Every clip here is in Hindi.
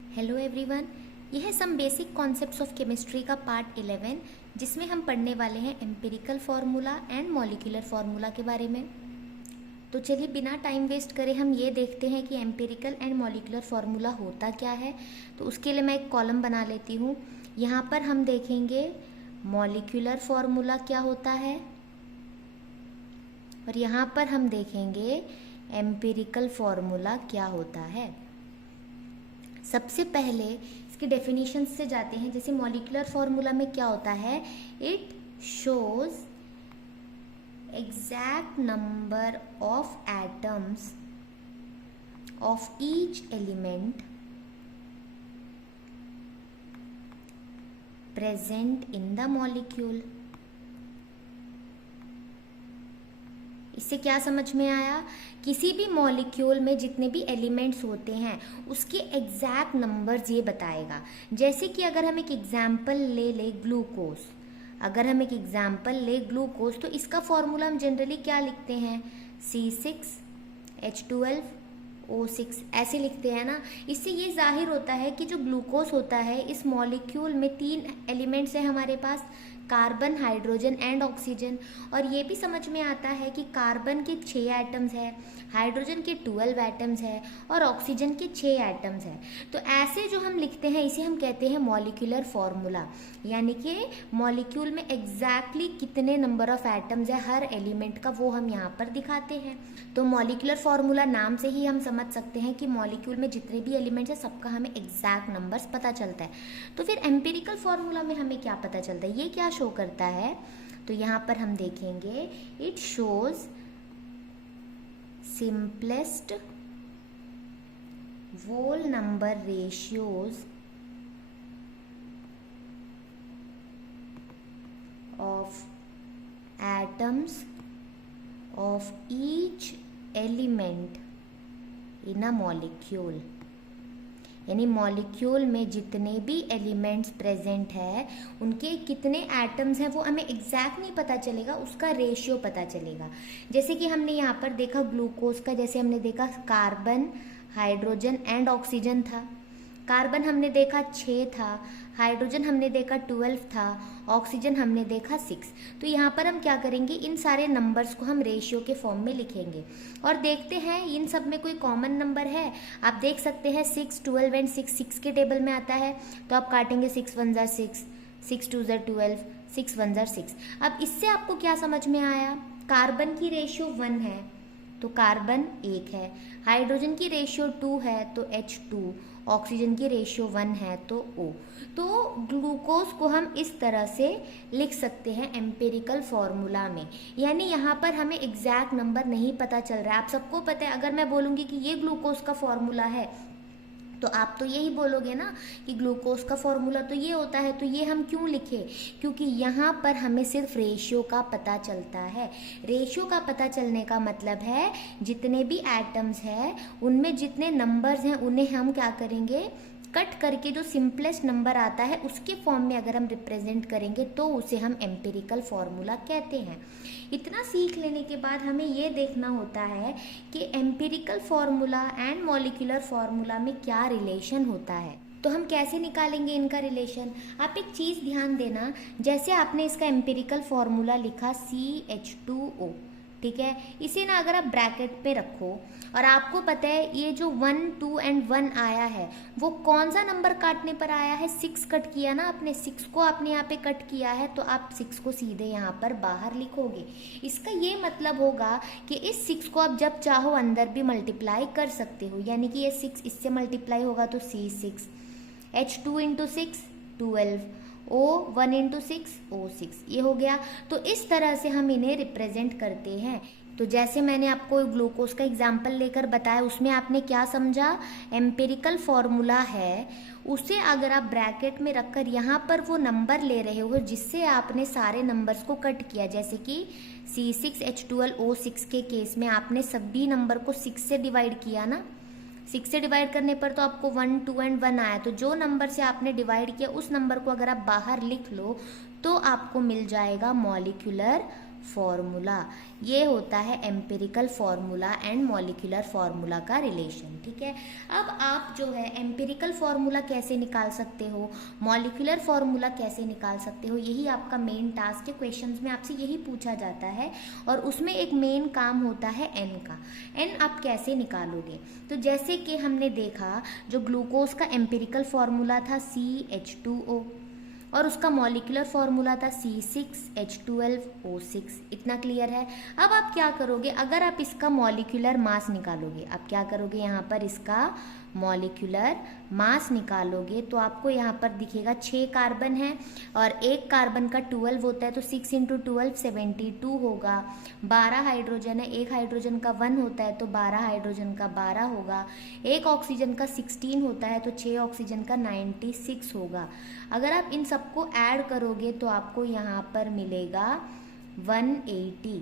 हेलो एवरीवन, यह है some basic concepts of chemistry का पार्ट 11 जिसमें हम पढ़ने वाले हैं empirical formula and molecular formula के बारे में। तो चलिए बिना टाइम वेस्ट करे हम ये देखते हैं कि एम्पिरिकल एंड मॉलिक्यूलर फार्मूला होता क्या है। तो उसके लिए मैं एक कॉलम बना लेती हूँ। यहाँ पर हम देखेंगे मॉलिक्यूलर फार्मूला क्या होता है और यहाँ पर हम देखेंगे एम्पिरिकल फार्मूला क्या होता है। सबसे पहले इसके डेफिनेशन से जाते हैं। जैसे मॉलिक्यूलर फार्मूला में क्या होता है, it shows exact number of atoms of each element present in the molecule. इससे क्या समझ में आया, किसी भी मॉलिक्यूल में जितने भी एलिमेंट्स होते हैं उसके एग्जैक्ट नंबर्स ये बताएगा। जैसे कि अगर हम एक एग्जाम्पल ले ग्लूकोज, अगर हम एक एग्जाम्पल ले ग्लूकोज तो इसका फॉर्मूला हम जनरली क्या लिखते हैं, C6H12O6 ऐसे लिखते हैं ना। इससे ये जाहिर होता है कि जो ग्लूकोज होता है इस मॉलिक्यूल में 3 एलिमेंट्स हैं हमारे पास, कार्बन, हाइड्रोजन एंड ऑक्सीजन। और ये भी समझ में आता है कि कार्बन के 6 एटम्स है, हाइड्रोजन के 12 एटम्स है और ऑक्सीजन के 6 एटम्स है। तो ऐसे जो हम लिखते हैं इसे हम कहते हैं मॉलिक्यूलर फार्मूला, यानी कि मॉलिक्यूल में एग्जैक्टली कितने नंबर ऑफ एटम्स है हर एलिमेंट का वो हम यहाँ पर दिखाते हैं। तो मॉलिक्यूलर फार्मूला नाम से ही हम समझ सकते हैं कि मॉलिक्यूल में जितने भी एलिमेंट्स है सबका हमें एग्जैक्ट नंबर्स पता चलता है। तो फिर एम्पिरिकल फार्मूला में हमें क्या पता चलता है, ये क्या शो करता है, तो यहाँ पर हम देखेंगे it shows simplest whole number ratios of atoms of each element in a molecule। यानी मॉलिक्यूल में जितने भी एलिमेंट्स प्रेजेंट है उनके कितने एटम्स हैं वो हमें एग्जैक्ट नहीं पता चलेगा, उसका रेशियो पता चलेगा। जैसे कि हमने यहाँ पर देखा ग्लूकोज का, जैसे हमने देखा कार्बन, हाइड्रोजन एंड ऑक्सीजन था। कार्बन हमने देखा 6 था, हाइड्रोजन हमने देखा 12 था, ऑक्सीजन हमने देखा 6। तो यहाँ पर हम क्या करेंगे, इन सारे नंबर्स को हम रेशियो के फॉर्म में लिखेंगे और देखते हैं इन सब में कोई कॉमन नंबर है। आप देख सकते हैं 6, 12 एंड 6 के टेबल में आता है। तो आप काटेंगे 6 1 ज़ा 6, 6 2 ज़ा 12, 6 1 ज़ा 6। अब इससे आपको क्या समझ में आया, कार्बन की रेशियो 1 है तो कार्बन 1 है, हाइड्रोजन की रेशियो 2 है तो H2, ऑक्सीजन की रेशियो 1 है तो O। तो ग्लूकोज को हम इस तरह से लिख सकते हैं एम्पिरिकल फार्मूला में। यानी यहाँ पर हमें एग्जैक्ट नंबर नहीं पता चल रहा है। आप सबको पता है, अगर मैं बोलूँगी कि ये ग्लूकोज का फॉर्मूला है तो आप तो यही बोलोगे ना कि ग्लूकोज का फॉर्मूला तो ये होता है। तो ये हम क्यों लिखे, क्योंकि यहाँ पर हमें सिर्फ रेशियो का पता चलता है। रेशियो का पता चलने का मतलब है जितने भी एटम्स हैं उनमें जितने नंबर्स हैं उन्हें हम क्या करेंगे, कट करके जो सिंपलेस्ट नंबर आता है उसके फॉर्म में अगर हम रिप्रेजेंट करेंगे तो उसे हम एम्पिरिकल फार्मूला कहते हैं। इतना सीख लेने के बाद हमें ये देखना होता है कि empirical formula and molecular formula में क्या रिलेशन होता है। तो हम कैसे निकालेंगे इनका रिलेशन। आप एक चीज़ ध्यान देना, जैसे आपने इसका एम्पिरिकल फार्मूला लिखा CH2O, ठीक है, इसे ना अगर आप ब्रैकेट पे रखो और आपको पता है ये जो 1 2 एंड 1 आया है वो कौन सा नंबर काटने पर आया है, 6 कट किया ना आपने, 6 को आपने यहाँ पे कट किया है तो आप 6 को सीधे यहाँ पर बाहर लिखोगे। इसका ये मतलब होगा कि इस 6 को आप जब चाहो अंदर भी मल्टीप्लाई कर सकते हो। यानी कि ये 6 इससे मल्टीप्लाई होगा तो C6, H2 into 6 12, O1 into 6 O6, ये हो गया। तो इस तरह से हम इन्हें रिप्रेजेंट करते हैं। तो जैसे मैंने आपको ग्लूकोज का एग्जाम्पल लेकर बताया उसमें आपने क्या समझा, एम्पिरिकल फार्मूला है उसे अगर आप ब्रैकेट में रखकर यहाँ पर वो नंबर ले रहे हो जिससे आपने सारे नंबर्स को कट किया। जैसे कि C6H12O6 के केस में आपने सभी नंबर को 6 से डिवाइड किया ना, 6 से डिवाइड करने पर तो आपको 1 2 एंड 1 आया। तो जो नंबर से आपने डिवाइड किया उस नंबर को अगर आप बाहर लिख लो तो आपको मिल जाएगा मॉलिक्यूलर फॉर्मूला। ये होता है empirical formula and molecular formula का रिलेशन। ठीक है, अब आप जो है एम्पिरिकल फॉर्मूला कैसे निकाल सकते हो, मॉलिक्यूलर फॉर्मूला कैसे निकाल सकते हो, यही आपका मेन टास्क है। क्वेश्चंस में आपसे यही पूछा जाता है और उसमें एक मेन काम होता है एन का। एन आप कैसे निकालोगे, तो जैसे कि हमने देखा जो ग्लूकोज का एम्पिरिकल फॉर्मूला था CH2O और उसका मॉलिक्यूलर फॉर्मूला था C6H12O6। इतना क्लियर है। अब आप क्या करोगे, अगर आप इसका मॉलिक्यूलर मास निकालोगे, आप क्या करोगे यहाँ पर इसका मॉलिक्यूलर मास निकालोगे तो आपको यहाँ पर दिखेगा 6 कार्बन है और एक कार्बन का 12 होता है तो 6 × 12 72 होगा। 12 हाइड्रोजन है, एक हाइड्रोजन का 1 होता है तो 12 हाइड्रोजन का 12 होगा। एक ऑक्सीजन का 16 होता है तो 6 ऑक्सीजन का 96 होगा। अगर आप इन सबको ऐड करोगे तो आपको यहाँ पर मिलेगा 180।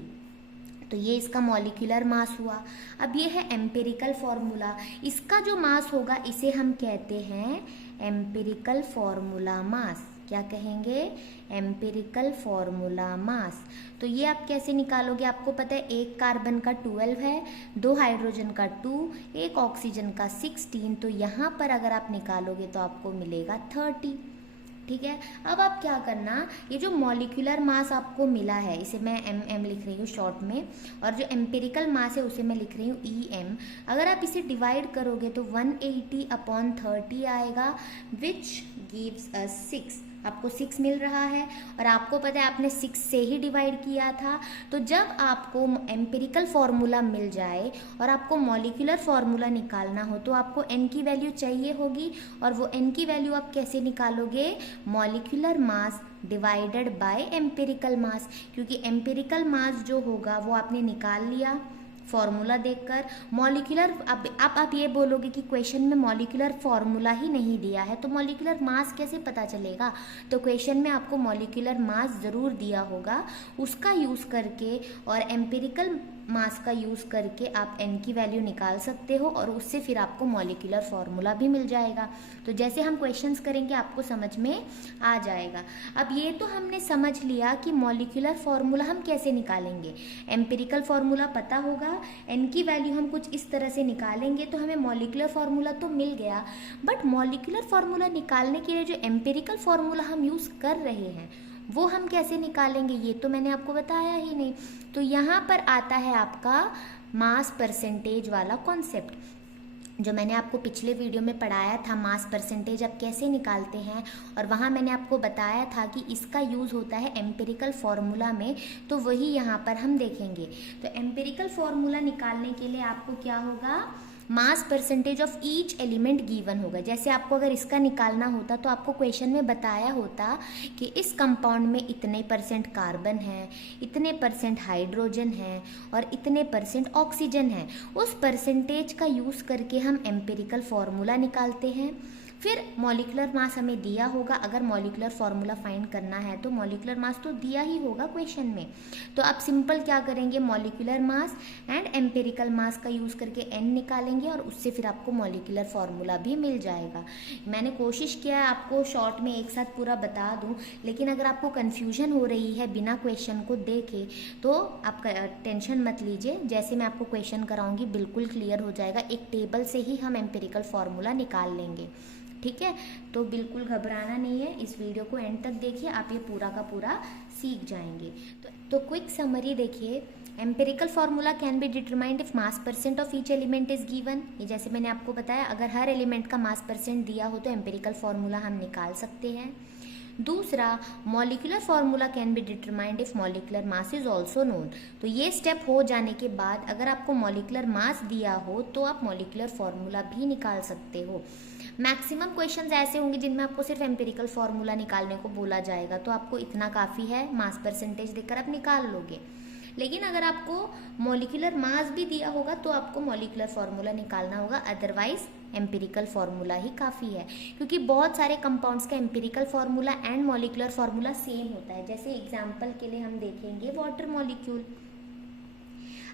तो ये इसका मॉलिक्यूलर मास हुआ। अब ये है एम्पिरिकल फॉर्मूला, इसका जो मास होगा इसे हम कहते हैं एम्पिरिकल फॉर्मूला मास। क्या कहेंगे, एम्पिरिकल फॉर्मूला मास। तो ये आप कैसे निकालोगे, आपको पता है एक कार्बन का 12 है, 2 हाइड्रोजन का 2, एक ऑक्सीजन का 16, तो यहाँ पर अगर आप निकालोगे तो आपको मिलेगा 30। ठीक है, अब आप क्या करना, ये जो मॉलिक्यूलर मास आपको मिला है इसे मैं MM लिख रही हूँ शॉर्ट में, और जो एम्पिरिकल मास है उसे मैं लिख रही हूँ EM। अगर आप इसे डिवाइड करोगे तो 180/30 आएगा, विच गिव्स अस 6। आपको 6 मिल रहा है और आपको पता है आपने 6 से ही डिवाइड किया था। तो जब आपको एम्पिरिकल फॉर्मूला मिल जाए और आपको मॉलिक्यूलर फॉर्मूला निकालना हो तो आपको n की वैल्यू चाहिए होगी, और वो n की वैल्यू आप कैसे निकालोगे, molecular mass divided by empirical mass, क्योंकि एम्पिरिकल मास जो होगा वो आपने निकाल लिया फॉर्मूला देखकर। मॉलिक्यूलर अब आप ये बोलोगे कि क्वेश्चन में मॉलिक्यूलर फॉर्मूला ही नहीं दिया है तो मॉलिक्यूलर मास कैसे पता चलेगा, तो क्वेश्चन में आपको मॉलिक्यूलर मास ज़रूर दिया होगा, उसका यूज़ करके और एम्पिरिकल मास का यूज़ करके आप n की वैल्यू निकाल सकते हो और उससे फिर आपको मॉलिक्यूलर फॉर्मूला भी मिल जाएगा। तो जैसे हम क्वेश्चंस करेंगे आपको समझ में आ जाएगा। अब ये तो हमने समझ लिया कि मॉलिक्यूलर फॉर्मूला हम कैसे निकालेंगे, एम्पिरिकल फॉर्मूला पता होगा, n की वैल्यू हम कुछ इस तरह से निकालेंगे तो हमें मॉलिक्यूलर फॉर्मूला तो मिल गया। बट मॉलिक्यूलर फॉर्मूला निकालने के लिए जो एम्पिरिकल फॉर्मूला हम यूज़ कर रहे हैं वो हम कैसे निकालेंगे, ये तो मैंने आपको बताया ही नहीं। तो यहाँ पर आता है आपका मास परसेंटेज वाला कॉन्सेप्ट, जो मैंने आपको पिछले वीडियो में पढ़ाया था। मास परसेंटेज आप कैसे निकालते हैं, और वहाँ मैंने आपको बताया था कि इसका यूज़ होता है एम्पिरिकल फॉर्मूला में, तो वही यहाँ पर हम देखेंगे। तो एम्पिरिकल फॉर्मूला निकालने के लिए आपको क्या होगा, mass percentage of each element given होगा। जैसे आपको अगर इसका निकालना होता तो आपको क्वेश्चन में बताया होता कि इस कंपाउंड में इतने % कार्बन है, इतने % हाइड्रोजन है और इतने % ऑक्सीजन है। उस परसेंटेज का यूज़ करके हम एम्पिरिकल फॉर्मूला निकालते हैं। फिर मॉलिक्यूलर मास हमें दिया होगा, अगर मॉलिक्यूलर फार्मूला फाइंड करना है तो मॉलिक्यूलर मास तो दिया ही होगा क्वेश्चन में। तो आप सिंपल क्या करेंगे, मॉलिक्यूलर मास एंड एम्पिरिकल मास का यूज़ करके n निकालेंगे और उससे फिर आपको मॉलिक्यूलर फार्मूला भी मिल जाएगा। मैंने कोशिश किया है आपको शॉर्ट में एक साथ पूरा बता दूं, लेकिन अगर आपको कन्फ्यूजन हो रही है बिना क्वेश्चन को देखे तो आप टेंशन मत लीजिए, जैसे मैं आपको क्वेश्चन कराऊंगी बिल्कुल क्लियर हो जाएगा। एक टेबल से ही हम एम्पिरिकल फार्मूला निकाल लेंगे, ठीक है। तो बिल्कुल घबराना नहीं है, इस वीडियो को एंड तक देखिए, आप ये पूरा का पूरा सीख जाएंगे। तो क्विक समरी देखिए, empirical formula can be determined if mass percent of each element is given. ये जैसे मैंने आपको बताया, अगर हर एलिमेंट का मास परसेंट दिया हो तो एम्पिरिकल फार्मूला हम निकाल सकते हैं। दूसरा, molecular formula can be determined if molecular mass is also known. तो ये स्टेप हो जाने के बाद अगर आपको मॉलिक्यूलर मास दिया हो तो आप मॉलिक्यूलर फार्मूला भी निकाल सकते हो। मैक्सिमम क्वेश्चंस ऐसे होंगे जिनमें आपको सिर्फ एम्पिरिकल फार्मूला निकालने को बोला जाएगा, तो आपको इतना काफ़ी है, मास परसेंटेज देकर आप निकाल लोगे। लेकिन अगर आपको मॉलिक्यूलर मास भी दिया होगा तो आपको मॉलिक्यूलर फार्मूला निकालना होगा, अदरवाइज एम्पिरिकल फार्मूला ही काफ़ी है, क्योंकि बहुत सारे कंपाउंड्स का empirical formula and molecular formula same होता है। जैसे एग्जांपल के लिए हम देखेंगे वाटर मॉलिक्यूल।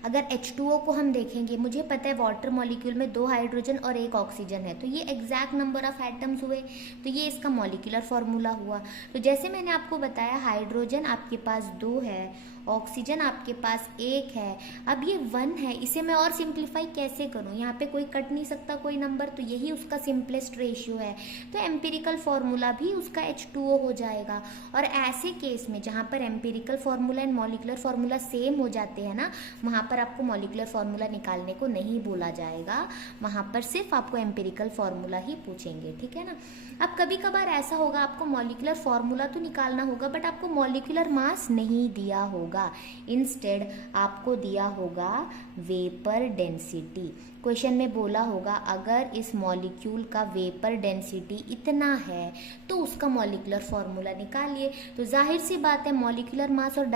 अगर H2O को हम देखेंगे, मुझे पता है वाटर मॉलिक्यूल में 2 हाइड्रोजन और 1 ऑक्सीजन है, तो ये एग्जैक्ट नंबर ऑफ एटम्स हुए, तो ये इसका मॉलिक्यूलर फार्मूला हुआ। तो जैसे मैंने आपको बताया, हाइड्रोजन आपके पास 2 है, ऑक्सीजन आपके पास 1 है। अब ये 1 है, इसे मैं और सिंप्लीफाई कैसे करूं? यहाँ पे कोई कट नहीं सकता कोई नंबर, तो यही उसका सिंपलेस्ट रेशियो है। तो एम्पिरिकल फॉर्मूला भी उसका H2O हो जाएगा। और ऐसे केस में जहाँ पर empirical formula and molecular formula same हो जाते हैं ना, वहाँ पर आपको मॉलिक्यूलर फॉर्मूला निकालने को नहीं बोला जाएगा, वहाँ पर सिर्फ आपको एम्पिरिकल फॉर्मूला ही पूछेंगे, ठीक है ना। अब कभी कभार ऐसा होगा आपको मॉलिक्यूलर फॉर्मूला तो निकालना होगा बट आपको मॉलिक्यूलर मास नहीं दिया होगा, इंस्टेड आपको दिया होगा वेपर डेंसिटी। क्वेश्चन में बोला होगा अगर इस मॉलिक्यूल का वेपर डेंसिटी इतना है तो उसका मॉलिक्यूलर फॉर्मूला निकालिए। तो जाहिर सी बात है मॉलिक्यूलर मास और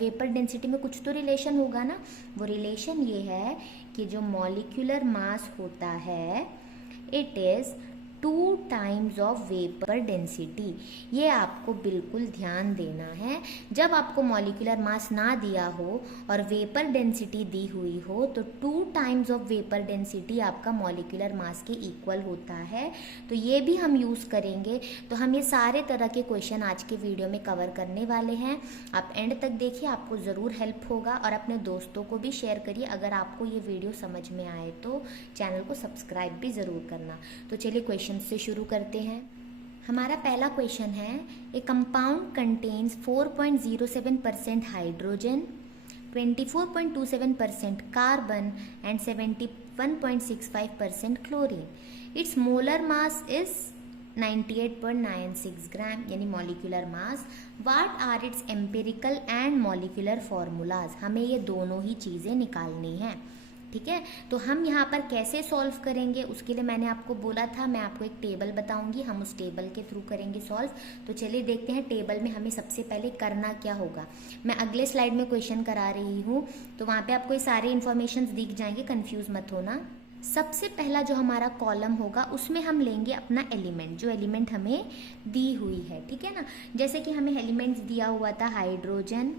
वेपर डेंसिटी में कुछ तो रिलेशन होगा ना। वो रिलेशन ये है कि जो मॉलिक्यूलर मास होता है it is 2 times of vapour density. ये आपको बिल्कुल ध्यान देना है। जब आपको मॉलिक्यूलर मास ना दिया हो और वेपर डेंसिटी दी हुई हो तो 2 टाइम्स ऑफ वेपर डेंसिटी आपका मॉलिक्यूलर मास के इक्वल होता है। तो ये भी हम यूज़ करेंगे। तो हम ये सारे तरह के क्वेश्चन आज के वीडियो में कवर करने वाले हैं। आप एंड तक देखिए, आपको ज़रूर हेल्प होगा। और अपने दोस्तों को भी शेयर करिए अगर आपको ये वीडियो समझ में आए तो। चैनल को सब्सक्राइब भी ज़रूर करना। तो चलिए क्वेश्चन से शुरू करते हैं। हमारा पहला क्वेश्चन है, a compound contains 4.07% hydrogen, 24.27% carbon and 71.65% chlorine. Its molar mass is 98.96 gram यानी molecular mass. What are its empirical and molecular formulas. हमें ये दोनों ही चीज़ें निकालनी हैं, ठीक है। तो हम यहाँ पर कैसे सॉल्व करेंगे उसके लिए मैंने आपको बोला था मैं आपको एक टेबल बताऊंगी, हम उस टेबल के थ्रू करेंगे सॉल्व। तो चलिए देखते हैं टेबल में हमें सबसे पहले करना क्या होगा। मैं अगले स्लाइड में क्वेश्चन करा रही हूँ तो वहाँ पे आपको ये सारे इन्फॉर्मेशन दिख जाएंगे, कंफ्यूज मत होना। सबसे पहला जो हमारा कॉलम होगा उसमें हम लेंगे अपना एलिमेंट, जो एलिमेंट हमें दी हुई है, ठीक है ना। जैसे कि हमें एलिमेंट्स दिया हुआ था हाइड्रोजन,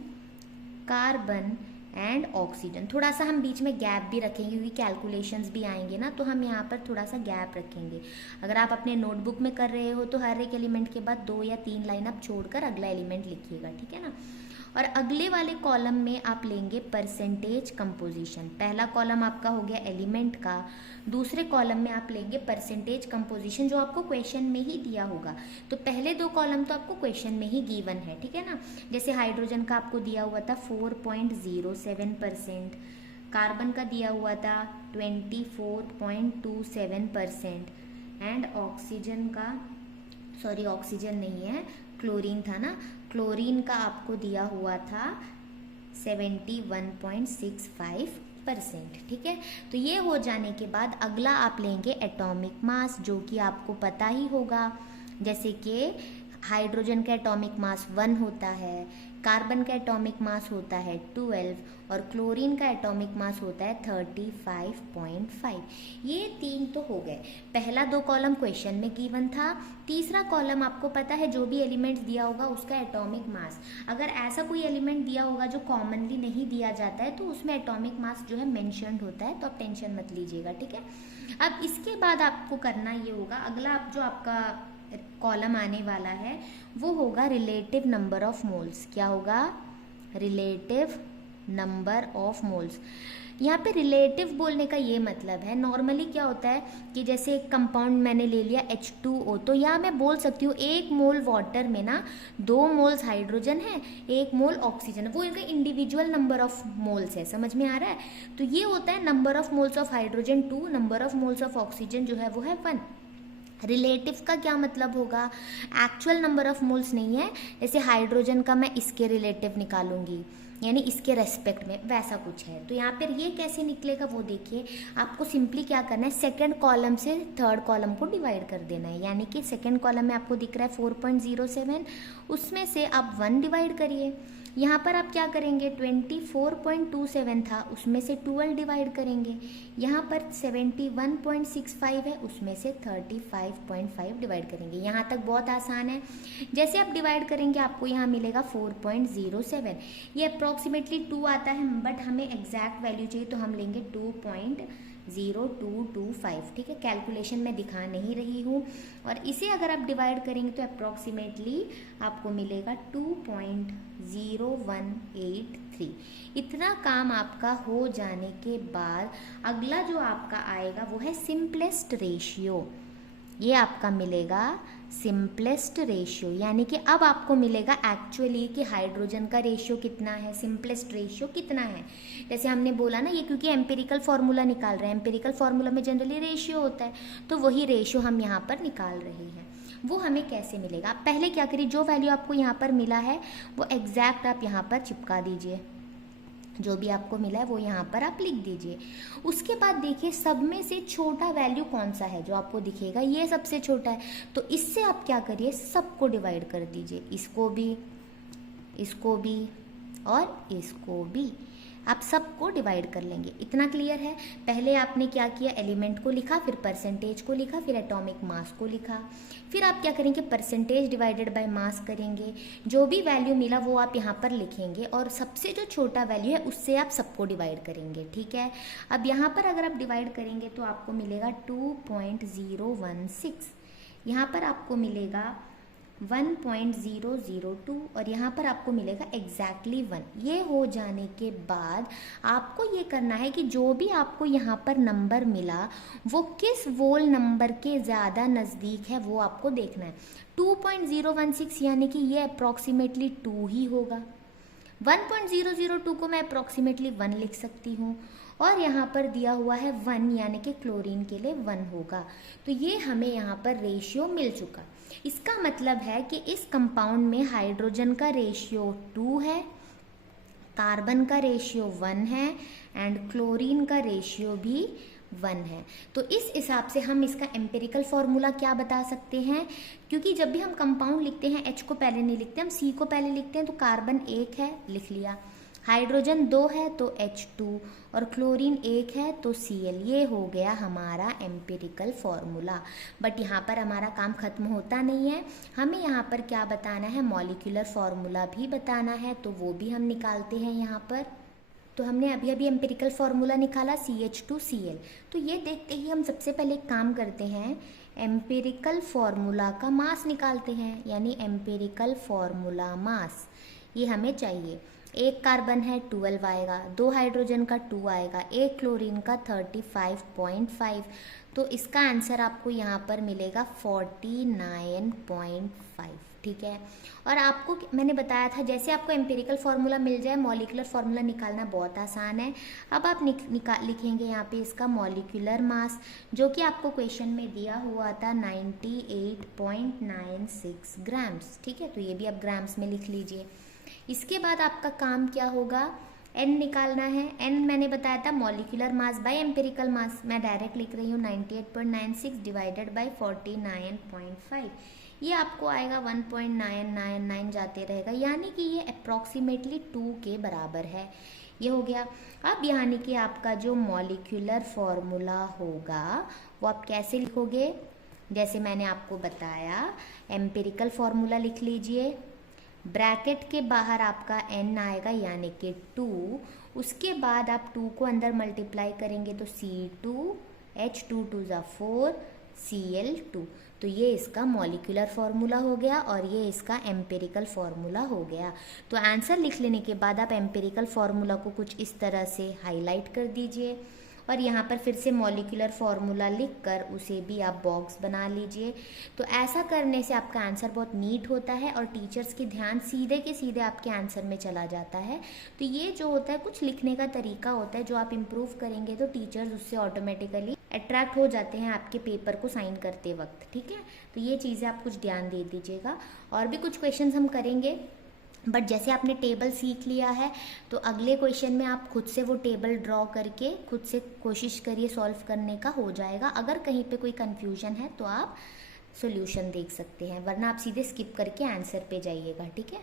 कार्बन एंड ऑक्सीजन। थोड़ा सा हम बीच में गैप भी रखेंगे क्योंकि कैलकुलेशंस भी आएंगे ना, तो हम यहाँ पर थोड़ा सा गैप रखेंगे। अगर आप अपने नोटबुक में कर रहे हो तो हर एक एलिमेंट के बाद 2 या 3 लाइन आप छोड़कर अगला एलिमेंट लिखिएगा, ठीक है ना। और अगले वाले कॉलम में आप लेंगे परसेंटेज कंपोजिशन। पहला कॉलम आपका हो गया एलिमेंट का, दूसरे कॉलम में आप लेंगे परसेंटेज कंपोजिशन जो आपको क्वेश्चन में ही दिया होगा। तो पहले 2 कॉलम तो आपको क्वेश्चन में ही गिवन है, ठीक है ना। जैसे हाइड्रोजन का आपको दिया हुआ था 4.07%, कार्बन का दिया हुआ था 24.27% एंड ऑक्सीजन का, सॉरी ऑक्सीजन नहीं है, क्लोरीन था ना, क्लोरीन का आपको दिया हुआ था 71.65%, ठीक है। तो ये हो जाने के बाद अगला आप लेंगे एटॉमिक मास, जो कि आपको पता ही होगा। जैसे कि हाइड्रोजन का एटॉमिक मास 1 होता है, कार्बन का एटॉमिक मास होता है 12 और क्लोरीन का एटॉमिक मास होता है 35.5। ये 3 तो हो गए। पहला 2 कॉलम क्वेश्चन में गिवन था, तीसरा कॉलम आपको पता है जो भी एलिमेंट दिया होगा उसका एटॉमिक मास। अगर ऐसा कोई एलिमेंट दिया होगा जो कॉमनली नहीं दिया जाता है तो उसमें एटॉमिक मास जो है मेंशन्ड होता है, तो आप टेंशन मत लीजिएगा, ठीक है। अब इसके बाद आपको करना ये होगा, अगला जो आपका कॉलम आने वाला है वो होगा रिलेटिव नंबर ऑफ मोल्स। क्या होगा? Relative number of moles. यहाँ पे रिलेटिव बोलने का ये मतलब है, नॉर्मली क्या होता है कि जैसे एक कंपाउंड मैंने ले लिया H2O, तो यहाँ मैं बोल सकती हूँ 1 मोल वाटर में ना 2 मोल्स हाइड्रोजन है, 1 मोल ऑक्सीजन है। वो इनका इंडिविजुअल नंबर ऑफ मोल्स है, समझ में आ रहा है। तो ये होता है number of moles of hydrogen 2, number of moles of oxygen जो है वो है 1। रिलेटिव का क्या मतलब होगा? एक्चुअल नंबर ऑफ मोल्स नहीं है, जैसे हाइड्रोजन का मैं इसके रिलेटिव निकालूंगी यानी इसके रेस्पेक्ट में, वैसा कुछ है। तो यहाँ पर ये कैसे निकलेगा वो देखिए। आपको सिंपली क्या करना है, सेकंड कॉलम से थर्ड कॉलम को डिवाइड कर देना है। यानी कि सेकंड कॉलम में आपको दिख रहा है 4.07, उसमें से आप 1 डिवाइड करिए। यहाँ पर आप क्या करेंगे, 24.27 था उसमें से 12 डिवाइड करेंगे। यहाँ पर 71.65 है उसमें से 35.5 डिवाइड करेंगे। यहाँ तक बहुत आसान है। जैसे आप डिवाइड करेंगे आपको यहाँ मिलेगा 4.07। ये अप्रॉक्सीमेटली 2 आता है बट हमें एग्जैक्ट वैल्यू चाहिए तो हम लेंगे 2.0225, ठीक है। कैलकुलेशन में दिखा नहीं रही हूँ। और इसे अगर आप डिवाइड करेंगे तो अप्रॉक्सीमेटली आपको मिलेगा 2.0183 3। इतना काम आपका हो जाने के बाद अगला जो आपका आएगा वो है सिंपलेस्ट रेशियो। ये आपका मिलेगा सिंपलेस्ट रेशियो, यानी कि अब आपको मिलेगा एक्चुअली कि हाइड्रोजन का रेशियो कितना है, सिंपलेस्ट रेशियो कितना है। जैसे हमने बोला ना, ये क्योंकि एम्पिरिकल फार्मूला निकाल रहे हैं, एम्पिरिकल फार्मूला में जनरली रेशियो होता है, तो वही रेशियो हम यहाँ पर निकाल रहे हैं। वो हमें कैसे मिलेगा, आप पहले क्या करिए, जो वैल्यू आपको यहाँ पर मिला है वो एग्जैक्ट आप यहाँ पर चिपका दीजिए, जो भी आपको मिला है वो यहाँ पर आप लिख दीजिए। उसके बाद देखिए सब में से छोटा वैल्यू कौन सा है, जो आपको दिखेगा ये सबसे छोटा है, तो इससे आप क्या करिए, सबको डिवाइड कर दीजिए, इसको भी और इसको भी, आप सबको डिवाइड कर लेंगे। इतना क्लियर है। पहले आपने क्या किया, एलिमेंट को लिखा, फिर परसेंटेज को लिखा, फिर एटॉमिक मास को लिखा, फिर आप क्या करेंगे, परसेंटेज डिवाइडेड बाय मास करेंगे, जो भी वैल्यू मिला वो आप यहाँ पर लिखेंगे और सबसे जो छोटा वैल्यू है उससे आप सबको डिवाइड करेंगे। ठीक है, अब यहाँ पर अगर आप डिवाइड करेंगे तो आपको मिलेगा 2.016, यहाँ पर आपको मिलेगा 1.002 और यहाँ पर आपको मिलेगा एग्जैक्टली 1। ये हो जाने के बाद आपको ये करना है कि जो भी आपको यहाँ पर नंबर मिला वो किस वोल नंबर के ज़्यादा नज़दीक है वो आपको देखना है। 2.016 यानी कि ये अप्रॉक्सीमेटली 2 ही होगा। 1.002 को मैं अप्रॉक्सीमेटली 1 लिख सकती हूँ और यहाँ पर दिया हुआ है 1 यानी कि क्लोरीन के लिए 1 होगा। तो ये हमें यहाँ पर रेशियो मिल चुका। इसका मतलब है कि इस कंपाउंड में हाइड्रोजन का रेशियो 2 है, कार्बन का रेशियो 1 है एंड क्लोरीन का रेशियो भी 1 है। तो इस हिसाब से हम इसका एम्पिरिकल फॉर्मूला क्या बता सकते हैं, क्योंकि जब भी हम कंपाउंड लिखते हैं H को पहले नहीं लिखते, हम C को पहले लिखते हैं। तो कार्बन 1 है, लिख लिया, हाइड्रोजन 2 है तो H2 और क्लोरीन 1 है तो Cl। ये हो गया हमारा एम्पिरिकल फॉर्मूला। बट यहाँ पर हमारा काम खत्म होता नहीं है, हमें यहाँ पर क्या बताना है, मॉलिक्यूलर फॉर्मूला भी बताना है, तो वो भी हम निकालते हैं यहाँ पर। तो हमने अभी अभी एम्पिरिकल फार्मूला निकाला CH2Cl। तो ये देखते ही हम सबसे पहले एक काम करते हैं, एम्पिरिकल फार्मूला का मास निकालते हैं, यानी एम्पिरिकल फार्मूला मास ये हमें चाहिए। एक कार्बन है 12 आएगा, 2 हाइड्रोजन का 2 आएगा, एक क्लोरीन का 35.5, तो इसका आंसर आपको यहाँ पर मिलेगा 49.5। ठीक है, और आपको मैंने बताया था जैसे आपको एम्पिरिकल फार्मूला मिल जाए मॉलिक्यूलर फार्मूला निकालना बहुत आसान है। अब आप लिखेंगे यहाँ पे इसका मॉलिक्यूलर मास, जो कि आपको क्वेश्चन में दिया हुआ था 98.96 ग्राम्स। ठीक है, तो ये भी आप ग्राम्स में लिख लीजिए। इसके बाद आपका काम क्या होगा, n निकालना है। n मैंने बताया था मॉलिक्यूलर मास बाय एम्पिरिकल मास, मैं डायरेक्ट लिख रही हूँ 98.96 डिवाइडेड बाय 49.5, ये आपको आएगा 1.999 जाते रहेगा, यानी कि ये अप्रॉक्सीमेटली 2 के बराबर है। ये हो गया। अब यानी कि आपका जो मॉलिक्यूलर फॉर्मूला होगा वो आप कैसे लिखोगे, जैसे मैंने आपको बताया एम्पिरिकल फॉर्मूला लिख लीजिए, ब्रैकेट के बाहर आपका n आएगा यानी कि 2, उसके बाद आप 2 को अंदर मल्टीप्लाई करेंगे तो C2 H2 2 = 4 Cl2। तो ये इसका मॉलिक्यूलर फार्मूला हो गया और ये इसका एम्पिरिकल फार्मूला हो गया। तो आंसर लिख लेने के बाद आप एम्पिरिकल फार्मूला को कुछ इस तरह से हाईलाइट कर दीजिए और यहाँ पर फिर से मॉलिक्यूलर फार्मूला लिखकर उसे भी आप बॉक्स बना लीजिए। तो ऐसा करने से आपका आंसर बहुत नीट होता है और टीचर्स की ध्यान सीधे के सीधे आपके आंसर में चला जाता है। तो ये जो होता है कुछ लिखने का तरीका होता है जो आप इम्प्रूव करेंगे तो टीचर्स उससे ऑटोमेटिकली अट्रैक्ट हो जाते हैं आपके पेपर को साइन करते वक्त। ठीक है, तो ये चीज़ें आप कुछ ध्यान दे दीजिएगा। और भी कुछ क्वेश्चन हम करेंगे, बट जैसे आपने टेबल सीख लिया है तो अगले क्वेश्चन में आप खुद से वो टेबल ड्रॉ करके खुद से कोशिश करिए सॉल्व करने का, हो जाएगा। अगर कहीं पे कोई कंफ्यूजन है तो आप सॉल्यूशन देख सकते हैं, वरना आप सीधे स्किप करके आंसर पे जाइएगा। ठीक है,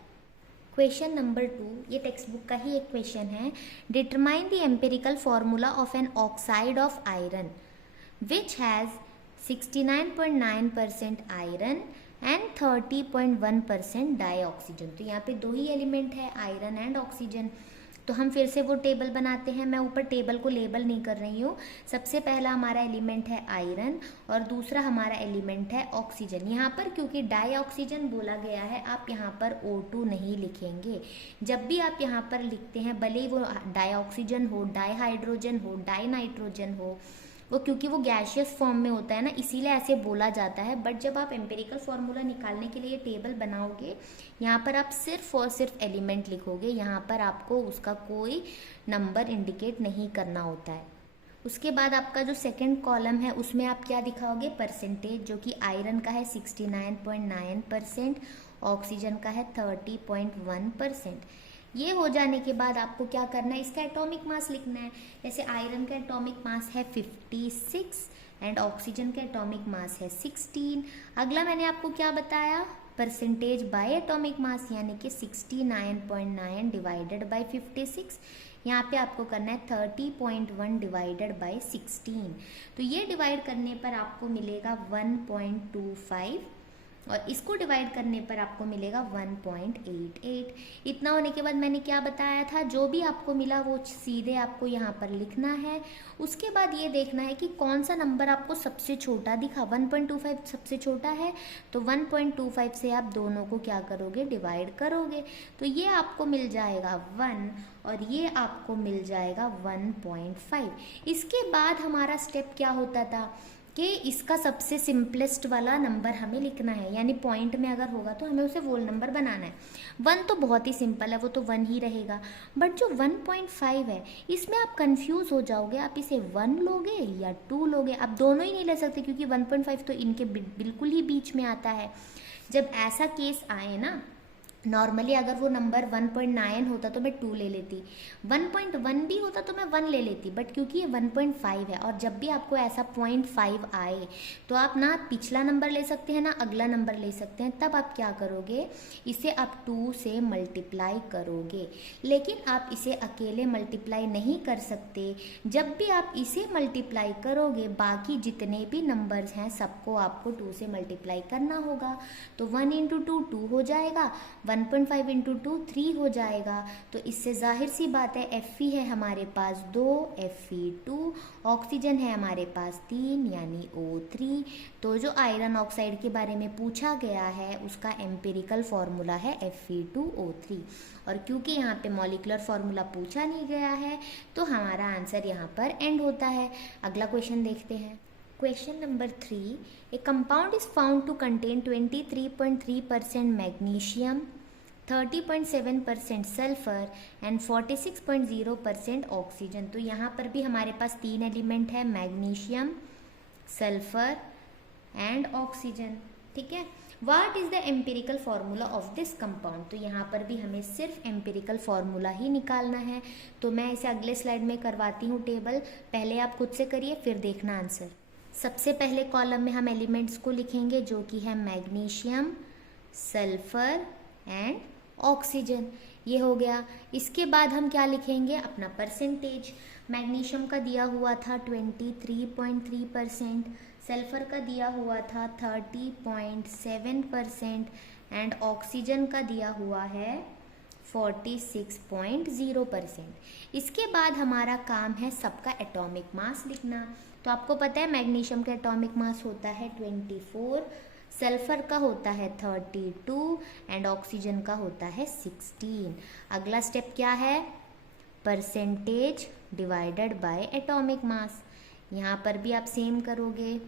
क्वेश्चन नंबर 2, ये टेक्स्ट बुक का ही एक क्वेश्चन है। Determine the empirical formula of an oxide of iron which has 69.9% iron and 30.1% dioxygen. तो यहाँ पे 2 ही एलिमेंट है, आयरन एंड ऑक्सीजन। तो हम फिर से वो टेबल बनाते हैं। मैं ऊपर टेबल को लेबल नहीं कर रही हूँ। सबसे पहला हमारा एलिमेंट है आयरन और दूसरा हमारा एलिमेंट है ऑक्सीजन। यहाँ पर क्योंकि डाई ऑक्सीजन बोला गया है, आप यहाँ पर O2 नहीं लिखेंगे। जब भी आप यहाँ पर लिखते हैं, भले ही वो डाई ऑक्सीजन हो, डाई हाइड्रोजन हो, डाई नाइट्रोजन हो, वो क्योंकि वो गैशियस फॉर्म में होता है ना, इसीलिए ऐसे बोला जाता है। बट जब आप एम्पेरिकल फार्मूला निकालने के लिए ये टेबल बनाओगे, यहाँ पर आप सिर्फ और सिर्फ एलिमेंट लिखोगे, यहाँ पर आपको उसका कोई नंबर इंडिकेट नहीं करना होता है। उसके बाद आपका जो सेकंड कॉलम है उसमें आप क्या दिखाओगे, परसेंटेज, जो कि आयरन का है 69.9%, ऑक्सीजन का है 30.1%। ये हो जाने के बाद आपको क्या करना है, इसका एटॉमिक मास लिखना है। जैसे आयरन का एटॉमिक मास है 56 एंड ऑक्सीजन का एटॉमिक मास है 16। अगला मैंने आपको क्या बताया, परसेंटेज बाय एटॉमिक मास, यानी कि 69.9 डिवाइडेड बाय 56। यहाँ पे आपको करना है 30.1 डिवाइडेड बाय 16। तो ये डिवाइड करने पर आपको मिलेगा 1.25 और इसको डिवाइड करने पर आपको मिलेगा 1.88। इतना होने के बाद मैंने क्या बताया था, जो भी आपको मिला वो सीधे आपको यहाँ पर लिखना है। उसके बाद ये देखना है कि कौन सा नंबर आपको सबसे छोटा दिखा। 1.25 सबसे छोटा है, तो 1.25 से आप दोनों को क्या करोगे, डिवाइड करोगे। तो ये आपको मिल जाएगा 1 और ये आपको मिल जाएगा 1.5। इसके बाद हमारा स्टेप क्या होता था कि इसका सबसे सिंपलेस्ट वाला नंबर हमें लिखना है, यानी पॉइंट में अगर होगा तो हमें उसे वोल नंबर बनाना है। 1 तो बहुत ही सिंपल है, वो तो 1 ही रहेगा। बट जो 1.5 है, इसमें आप कंफ्यूज हो जाओगे, आप इसे 1 लोगे या 2 लोगे। आप दोनों ही नहीं ले सकते क्योंकि 1.5 तो इनके बिल्कुल ही बीच में आता है। जब ऐसा केस आए ना, नॉर्मली अगर वो नंबर 1.9 होता तो मैं 2 ले लेती, 1.1 भी होता तो मैं 1 ले लेती, बट क्योंकि ये 1.5 है और जब भी आपको ऐसा 0.5 आए तो आप ना पिछला नंबर ले सकते हैं ना अगला नंबर ले सकते हैं। तब आप क्या करोगे, इसे आप 2 से मल्टीप्लाई करोगे। लेकिन आप इसे अकेले मल्टीप्लाई नहीं कर सकते। जब भी आप इसे मल्टीप्लाई करोगे, बाकी जितने भी नंबर्स हैं सबको आपको 2 से मल्टीप्लाई करना होगा। तो 1 इंटू 2 2 हो जाएगा, 1.5 इंटू 2 3 हो जाएगा। तो इससे जाहिर सी बात है Fe है हमारे पास 2, Fe2, ऑक्सीजन है हमारे पास 3 यानी O3। तो जो आयरन ऑक्साइड के बारे में पूछा गया है उसका एम्पिरिकल फॉर्मूला है Fe2O3। और क्योंकि यहाँ पे मॉलिक्यूलर फॉर्मूला पूछा नहीं गया है तो हमारा आंसर यहाँ पर एंड होता है। अगला क्वेश्चन देखते हैं। Question number 3. A compound is found to contain 23.3% magnesium, 30.7% sulfur and 46.0% oxygen. तो यहाँ पर भी हमारे पास 3 एलिमेंट है, मैग्नीशियम, सल्फर एंड ऑक्सीजन। ठीक है। What is the empirical formula of this compound? तो यहाँ पर भी हमें सिर्फ एम्पिरिकल फार्मूला ही निकालना है। तो मैं इसे अगले स्लाइड में करवाती हूँ टेबल, पहले आप खुद से करिए फिर देखना आंसर। सबसे पहले कॉलम में हम एलिमेंट्स को लिखेंगे जो कि है मैग्नीशियम, सल्फर एंड ऑक्सीजन। ये हो गया। इसके बाद हम क्या लिखेंगे, अपना परसेंटेज। मैग्नीशियम का दिया हुआ था 23.3%, सल्फर का दिया हुआ था 30.7% एंड ऑक्सीजन का दिया हुआ है 46.0%। इसके बाद हमारा काम है सबका एटॉमिक मास लिखना। तो आपको पता है मैग्नीशियम का एटॉमिक मास होता है 24, सल्फर का होता है 32 एंड ऑक्सीजन का होता है 16। अगला स्टेप क्या है, percentage divided by atomic mass. यहाँ पर भी आप सेम करोगे,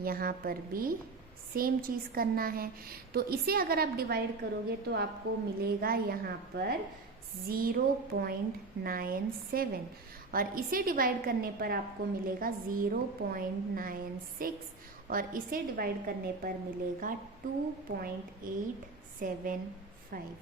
यहाँ पर भी सेम चीज़ करना है। तो इसे अगर आप डिवाइड करोगे तो आपको मिलेगा यहाँ पर 0.97 और इसे डिवाइड करने पर आपको मिलेगा 0.96 और इसे डिवाइड करने पर मिलेगा 2.875।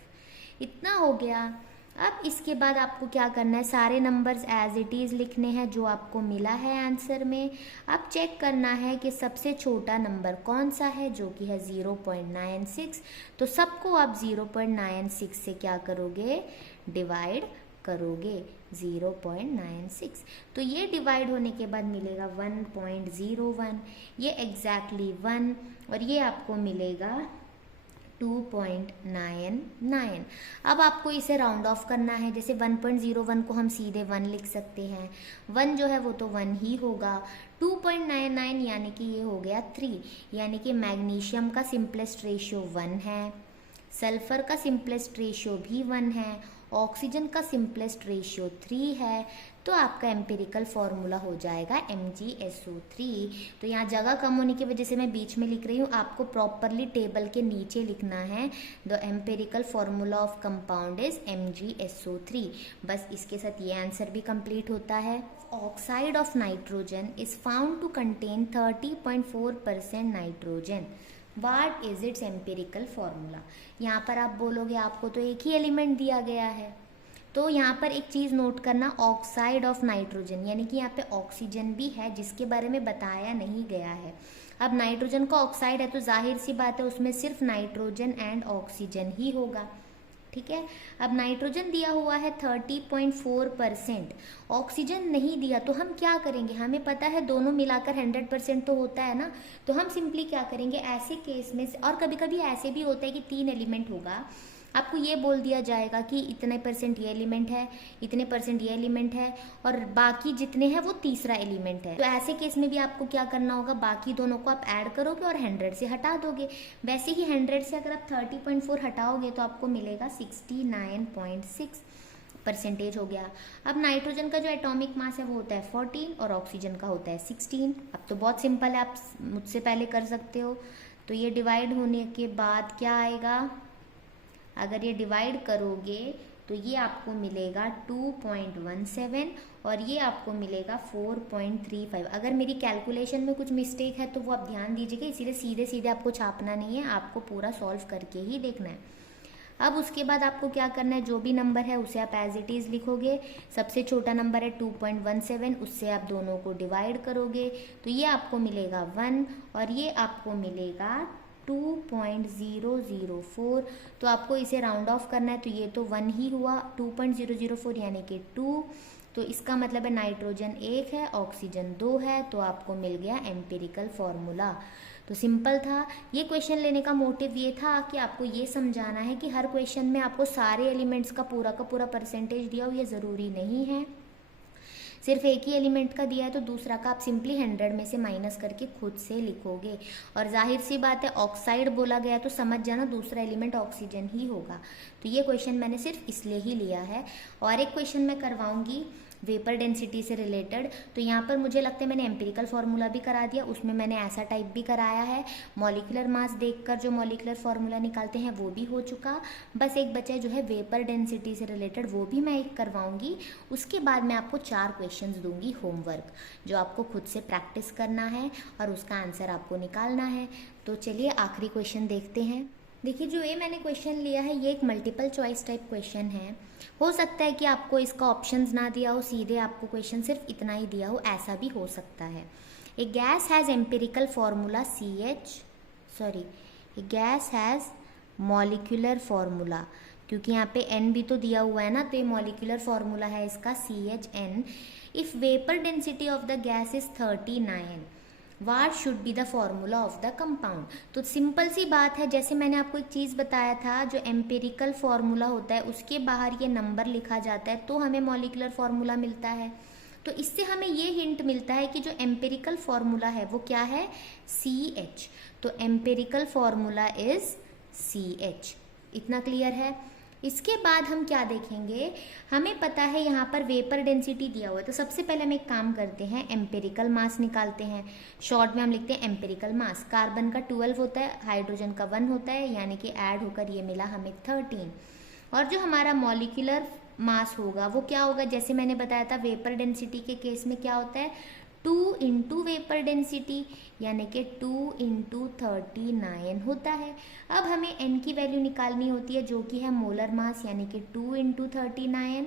इतना हो गया। अब इसके बाद आपको क्या करना है, सारे नंबर्स एज इट इज़ लिखने हैं जो आपको मिला है आंसर में। अब चेक करना है कि सबसे छोटा नंबर कौन सा है, जो कि है 0.96। तो सबको आप 0.96 से क्या करोगे, डिवाइड करोगे 0.96। तो ये डिवाइड होने के बाद मिलेगा 1.01, ये एग्जैक्टली 1 और ये आपको मिलेगा 2.99। अब आपको इसे राउंड ऑफ करना है, जैसे 1.01 को हम सीधे 1 लिख सकते हैं, 1 जो है वो तो 1 ही होगा। 2.99 यानी कि ये हो गया 3, यानी कि मैग्नीशियम का सिंपलेस्ट रेशियो 1 है, सल्फर का सिंपलेस्ट रेशियो भी 1 है, ऑक्सीजन का सिंपलेस्ट रेशियो 3 है। तो आपका एम्पिरिकल फॉर्मूला हो जाएगा MgSO3। तो यहाँ जगह कम होने की वजह से मैं बीच में लिख रही हूँ, आपको प्रॉपरली टेबल के नीचे लिखना है the empirical formula of compound is MgSO3। बस इसके साथ ये आंसर भी कंप्लीट होता है। Oxide of nitrogen is found to contain 30.4% nitrogen. What is its empirical formula. यहाँ पर आप बोलोगे आपको तो एक ही एलिमेंट दिया गया है, तो यहाँ पर एक चीज़ नोट करना, ऑक्साइड ऑफ नाइट्रोजन यानी कि यहाँ पे ऑक्सीजन भी है जिसके बारे में बताया नहीं गया है। अब नाइट्रोजन का ऑक्साइड है तो जाहिर सी बात है उसमें सिर्फ नाइट्रोजन एंड ऑक्सीजन ही होगा, ठीक है। अब नाइट्रोजन दिया हुआ है 30.4%, ऑक्सीजन नहीं दिया, तो हम क्या करेंगे, हमें पता है दोनों मिलाकर 100% तो होता है ना, तो हम सिंपली क्या करेंगे ऐसे केस में, और कभी कभी ऐसे भी होता है कि 3 एलिमेंट होगा, आपको ये बोल दिया जाएगा कि इतने % ये एलिमेंट है, इतने % ये एलिमेंट है और बाकी जितने हैं वो तीसरा एलिमेंट है। तो ऐसे केस में भी आपको क्या करना होगा, बाकी दोनों को आप ऐड करोगे और 100 से हटा दोगे। वैसे ही 100 से अगर आप 30.4 हटाओगे तो आपको मिलेगा 69.6% हो गया। अब नाइट्रोजन का जो एटॉमिक मास है वो होता है 14 और ऑक्सीजन का होता है 16। अब तो बहुत सिंपल है, आप मुझसे पहले कर सकते हो। तो ये डिवाइड होने के बाद क्या आएगा, अगर ये डिवाइड करोगे तो ये आपको मिलेगा 2.17 और ये आपको मिलेगा 4.35। अगर मेरी कैलकुलेशन में कुछ मिस्टेक है तो वो आप ध्यान दीजिएगा, इसीलिए सीधे सीधे आपको छापना नहीं है, आपको पूरा सॉल्व करके ही देखना है। अब उसके बाद आपको क्या करना है, जो भी नंबर है उसे आप एज इट इज़ लिखोगे। सबसे छोटा नंबर है 2.17, उससे आप दोनों को डिवाइड करोगे तो ये आपको मिलेगा 1 और ये आपको मिलेगा 2.004। तो आपको इसे राउंड ऑफ करना है, तो ये तो 1 ही हुआ, 2.004 यानी कि 2। तो इसका मतलब है नाइट्रोजन 1 है, ऑक्सीजन 2 है, तो आपको मिल गया एम्पिरिकल फॉर्मूला। तो सिंपल था। ये क्वेश्चन लेने का मोटिव ये था कि आपको ये समझाना है कि हर क्वेश्चन में आपको सारे एलिमेंट्स का पूरा परसेंटेज दिया हो ये ज़रूरी नहीं है। सिर्फ एक ही एलिमेंट का दिया है तो दूसरा का आप सिंपली 100 में से माइनस करके खुद से लिखोगे। और जाहिर सी बात है ऑक्साइड बोला गया तो समझ जाना दूसरा एलिमेंट ऑक्सीजन ही होगा। तो ये क्वेश्चन मैंने सिर्फ इसलिए ही लिया है। और एक क्वेश्चन मैं करवाऊंगी वेपर डेंसिटी से रिलेटेड, तो यहाँ पर मुझे लगता है मैंने एम्पिरिकल फार्मूला भी करा दिया, उसमें मैंने ऐसा टाइप भी कराया है, मॉलिक्यूलर मास देखकर जो मॉलिक्यूलर फार्मूला निकालते हैं वो भी हो चुका। बस एक बचा जो है वेपर डेंसिटी से रिलेटेड, वो भी मैं एक करवाऊंगी। उसके बाद मैं आपको 4 क्वेश्चंस दूंगी होमवर्क, जो आपको खुद से प्रैक्टिस करना है और उसका आंसर आपको निकालना है। तो चलिए आखिरी क्वेश्चन देखते हैं। देखिए जो ये मैंने क्वेश्चन लिया है ये एक मल्टीपल चॉइस टाइप क्वेश्चन है। हो सकता है कि आपको इसका ऑप्शंस ना दिया हो, सीधे आपको क्वेश्चन सिर्फ इतना ही दिया हो, ऐसा भी हो सकता है। A gas has empirical formula gas has molecular formula, क्योंकि यहाँ पे N भी तो दिया हुआ है ना, तो ये मॉलिक्यूलर फार्मूला है इसका CHN। If vapour density of the gas is 39, what should be the formula of the compound. तो सिंपल सी बात है, जैसे मैंने आपको एक चीज़ बताया था, जो एम्पिरिकल फार्मूला होता है उसके बाहर ये नंबर लिखा जाता है तो हमें मॉलिक्यूलर फार्मूला मिलता है। तो इससे हमें ये हिंट मिलता है कि जो एम्पिरिकल फार्मूला है वो क्या है, CH। तो एम्पिरिकल फार्मूला इज CH। इतना क्लियर है। इसके बाद हम क्या देखेंगे, हमें पता है यहाँ पर वेपर डेंसिटी दिया हुआ है, तो सबसे पहले हम एक काम करते हैं, एम्पिरिकल मास निकालते हैं। शॉर्ट में हम लिखते हैं एम्पिरिकल मास। कार्बन का 12 होता है, हाइड्रोजन का 1 होता है, यानी कि ऐड होकर ये मिला हमें 13। और जो हमारा मॉलिक्यूलर मास होगा वो क्या होगा, जैसे मैंने बताया था वेपर डेंसिटी के केस में क्या होता है, 2 इंटू वेपर डेंसिटी, यानी कि 2 इंटू 39 होता है। अब हमें N की वैल्यू निकालनी होती है जो कि है मोलर मास, यानी कि 2 इंटू 39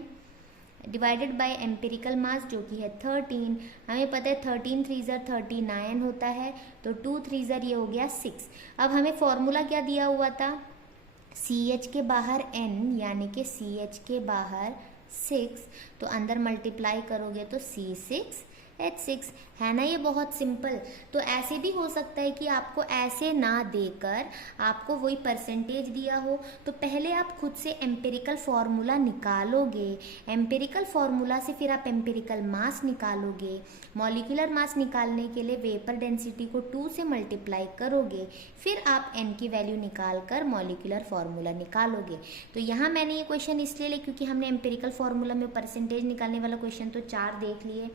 डिवाइडेड बाय एम्पिरिकल मास जो कि है 13। हमें पता है 13 3 ज़र 39 होता है, तो 2 3 ज़र ये हो गया 6। अब हमें फॉर्मूला क्या दिया हुआ था, CH के बाहर N, यानी कि CH के बाहर 6, तो अंदर मल्टीप्लाई करोगे तो C6 H6। है ना ये बहुत सिंपल। तो ऐसे भी हो सकता है कि आपको ऐसे ना देकर आपको वही परसेंटेज दिया हो, तो पहले आप खुद से एम्पिरिकल फॉर्मूला निकालोगे, एम्पिरिकल फॉर्मूला से फिर आप एम्पिरिकल मास निकालोगे, मॉलिक्यूलर मास निकालने के लिए वेपर डेंसिटी को 2 से मल्टीप्लाई करोगे, फिर आप n की वैल्यू निकाल कर मॉलिक्यूलर फॉर्मूला निकालोगे। तो यहाँ मैंने ये क्वेश्चन इसलिए लिया क्योंकि हमने एम्पिरिकल फॉर्मूला में परसेंटेज निकालने वाला क्वेश्चन तो 4 देख लिए,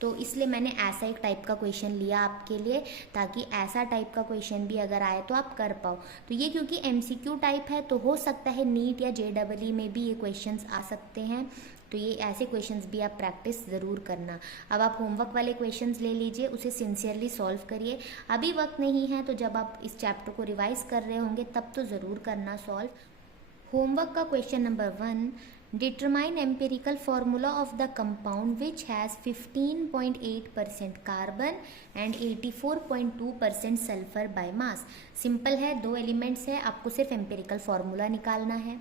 तो इसलिए मैंने ऐसा एक टाइप का क्वेश्चन लिया आपके लिए, ताकि ऐसा टाइप का क्वेश्चन भी अगर आए तो आप कर पाओ। तो ये क्योंकि एमसीक्यू टाइप है तो हो सकता है नीट या जेईई में भी ये क्वेश्चंस आ सकते हैं, तो ये ऐसे क्वेश्चंस भी आप प्रैक्टिस ज़रूर करना। अब आप होमवर्क वाले क्वेश्चंस ले लीजिए, उसे सिंसियरली सॉल्व करिए। अभी वक्त नहीं है तो जब आप इस चैप्टर को रिवाइज कर रहे होंगे तब तो ज़रूर करना सॉल्व। होमवर्क का question number 1, determine empirical formula of the compound which has 15.8% carbon and 84.2% sulphur by mass. Simple है, 2 एलिमेंट्स है, आपको सिर्फ एम्पिरिकल फार्मूला निकालना है।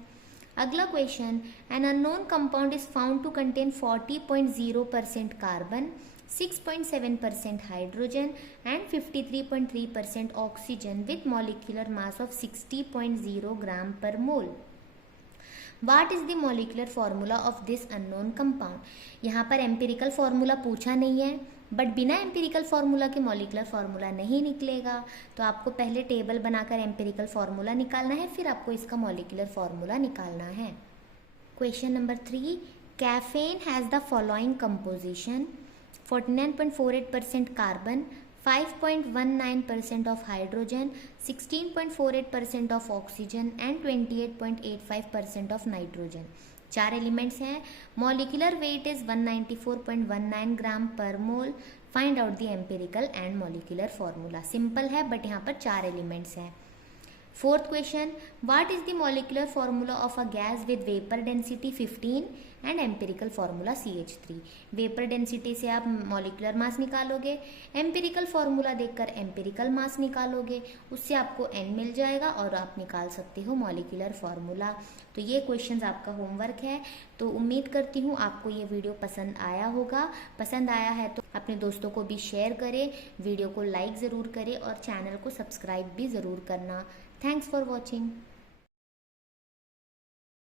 अगला question, an unknown compound is found to contain 40.0% carbon, 6.7% hydrogen and 53.3% oxygen with molecular mass of 60.0 gram per mole. What is the molecular formula of this unknown compound. यहाँ पर एम्पिरिकल फॉर्मूला पूछा नहीं है, बट बिना एम्पिरिकल फार्मूला के मॉलिक्यूलर फार्मूला नहीं निकलेगा, तो आपको पहले टेबल बनाकर एम्पिरिकल फार्मूला निकालना है, फिर आपको इसका मॉलिक्यूलर फार्मूला निकालना है। Question number 3, caffeine has the following composition, 49.48% carbon, 5.19% of hydrogen, 16.48% of oxygen and 28.85% of nitrogen। 4 elements हैं। Molecular weight is 194.19 gram per mole. Find out the empirical and molecular formula. Simple है बट यहाँ पर 4 एलिमेंट्स हैं। 4th question, what is the molecular formula of a gas with vapour density 15 and empirical formula CH3। Vapour density से आप मॉलिक्यूलर मास निकालोगे, एम्पिरिकल फॉर्मूला देखकर एम्पिरिकल मास निकालोगे, उससे आपको n मिल जाएगा और आप निकाल सकते हो मॉलिक्यूलर फॉर्मूला। तो ये क्वेश्चंस आपका होमवर्क है। तो उम्मीद करती हूँ आपको ये वीडियो पसंद आया होगा। पसंद आया है तो अपने दोस्तों को भी शेयर करें, वीडियो को लाइक ज़रूर करें और चैनल को सब्सक्राइब भी ज़रूर करना। Thanks for watching.